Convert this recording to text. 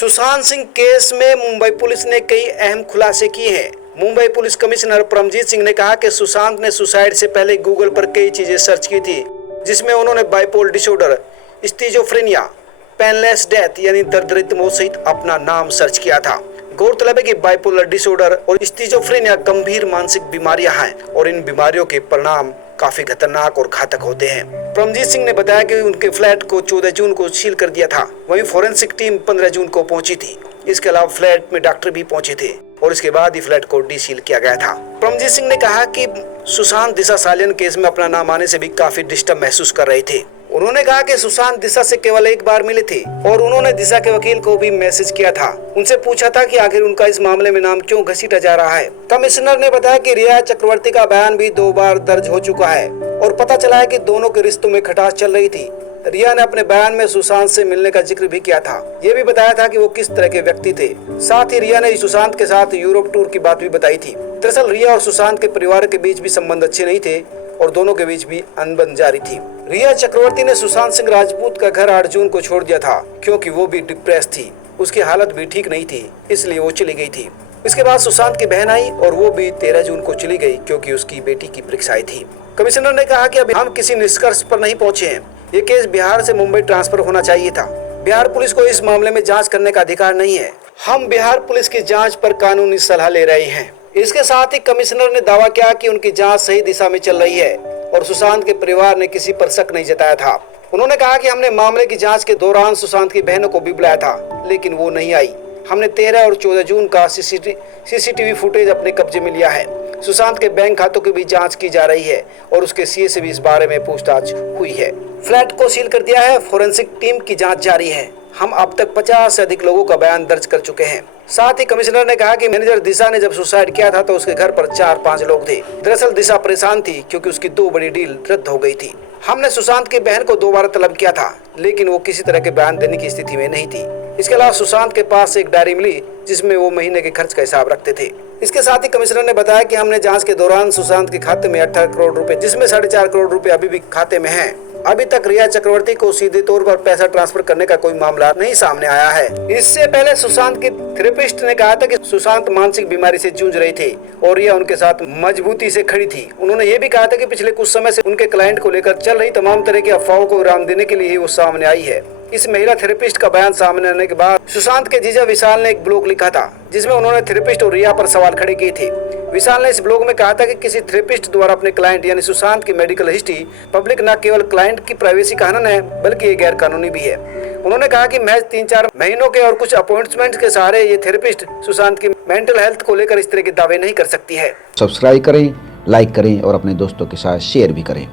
Sushant Singh case में Mumbai police ने कई अहम खुलासे किए हैं। मुंबई पुलिस कमिश्नर परमजीत सिंह ने कहा कि सुशांत ने सुसाइड से पहले गूगल पर कई चीजें सर्च की थी, जिसमें उन्होंने bipolar disorder, schizophrenia, painless death यानी दर्द मौत सहित अपना नाम सर्च किया था। गौरतलब है कि बाइपोलर डिसऑर्डर और स्किज़ोफ्रेनिया गंभीर मानसिक बीमारियां हैं और इन बीमारियों के परिणाम काफी खतरनाक और घातक होते हैं। परमजीत सिंह ने बताया कि उनके फ्लैट को 14 जून को सील कर दिया था। वहीं फोरेंसिक टीम 15 जून को पहुंची थी। इसके अलावा फ्लैट में डॉक्टर भी पहुंचे थे और इसके बाद ही फ्लैट को डीसील किया गया था। परमजीत सिंह ने कहा कि सुशांत दिशा सालियन केस में अपना नाम आने से भी काफी डिस्टर्ब महसूस कर रहे थे। उन्होंने कहा कि सुशांत दिशा से केवल एक बार मिले थे और उन्होंने दिशा के वकील को भी मैसेज किया था। उनसे पूछा था कि आखिर उनका इस मामले में नाम क्यों घसीटा जा रहा है। कमिश्नर ने बताया कि रिया चक्रवर्ती का बयान भी 2 बार दर्ज हो चुका है और पता चला है कि दोनों के रिश्तों में खटास चल रही थी। रिया ने अपने बयान में सुशांत से मिलने का जिक्र भी किया था। ये भी बताया था कि वो किस तरह के व्यक्ति थे। साथ ही रिया ने सुशांत के साथ यूरोप टूर की बात भी बताई थी। दरअसल रिया और सुशांत के परिवार के बीच भी संबंध अच्छे नहीं थे और दोनों के बीच भी अनबन जारी थी। रिया चक्रवर्ती ने सुशांत सिंह राजपूत का घर 8 जून को छोड़ दिया था क्योंकि वो भी डिप्रेस थी। उसकी हालत भी ठीक नहीं थी, इसलिए वो चली गई थी। इसके बाद सुशांत की बहन आई और वो भी 13 जून को चली गई क्योंकि उसकी बेटी की परीक्षाएं थी। कमिश्नर ने कहा कि अभी हम किसी निष्कर्ष पर नहीं पहुंचे हैं। ये केस बिहार से मुंबई ट्रांसफर होना चाहिए था। बिहार पुलिस को इस मामले में जांच करने का अधिकार नहीं है। हम बिहार पुलिस की जांच पर कानूनी सलाह ले रहे हैं। इसके साथ ही कमिश्नर ने दावा किया कि उनकी जांच सही दिशा में चल रही है और सुशांत के परिवार ने किसी पर शक नहीं जताया था। उन्होंने कहा कि हमने मामले की जांच के दौरान सुशांत की बहनों को भी बुलाया था, लेकिन वो नहीं आई। हमने 13 और 14 जून का सीसीटीवी फुटेज अपने कब्जे में लिया है। सुशांत के बैंक खातों की भी जांच की जा रही है और उसके सीए से भी इस बारे में पूछताछ हुई है। फ्लैट को सील कर दिया है। फोरेंसिक टीम की जांच जारी है। हम अब तक 50 से अधिक लोगों का बयान दर्ज कर चुके हैं। साथ ही कमिश्नर ने कहा कि मैनेजर दिशा ने जब सुसाइड किया था तो उसके घर पर 4-5 लोग थे। दरअसल दिशा परेशान थी क्योंकि उसकी 2 बड़ी डील रद्द हो गई थी। हमने सुशांत की बहन को 2 बार तलब किया था, लेकिन वो किसी तरह के बयान देने की स्थिति में नहीं थी। इसके अलावा सुशांत के पास एक डायरी मिली जिसमें वो महीने के खर्च का हिसाब रखते थे। इसके साथ ही कमिश्नर ने बताया कि हमने जांच के दौरान सुशांत के खाते में 18 करोड़ रुपए, जिसमें 4.5 करोड़ रुपए अभी भी खाते में हैं। अभी तक रिया चक्रवर्ती को सीधे तौर पर पैसा ट्रांसफर करने का कोई मामला नहीं सामने आया है। इससे पहले सुशांत के थेरेपिस्ट ने कहा था कि सुशांत मानसिक बीमारी से जूझ रहे थे और रिया उनके साथ मजबूती से खड़ी थी। उन्होंने ये भी कहा था कि पिछले कुछ समय से उनके क्लाइंट को लेकर चल रही तमाम तरह की अफवाहों को विराम देने के लिए ही वो सामने आई है। इस महिला थेरेपिस्ट का बयान सामने आने के बाद सुशांत के जीजा विशाल ने एक ब्लॉग लिखा था जिसमें उन्होंने थेरेपिस्ट और रिया पर सवाल खड़े किए थे। विशाल ने इस ब्लॉग में कहा था कि किसी थेरेपिस्ट द्वारा अपने क्लाइंट यानी सुशांत की मेडिकल हिस्ट्री पब्लिक न केवल क्लाइंट की प्राइवेसी का हनन है बल्कि ये गैर कानूनी भी है। उन्होंने कहा कि महज 3-4 महीनों के और कुछ अपॉइंटमेंट के सहारे ये थेरेपिस्ट सुशांत की मेंटल हेल्थ को लेकर इस तरह के दावे नहीं कर सकती है। सब्सक्राइब करें, लाइक करें और अपने दोस्तों के साथ शेयर भी करें।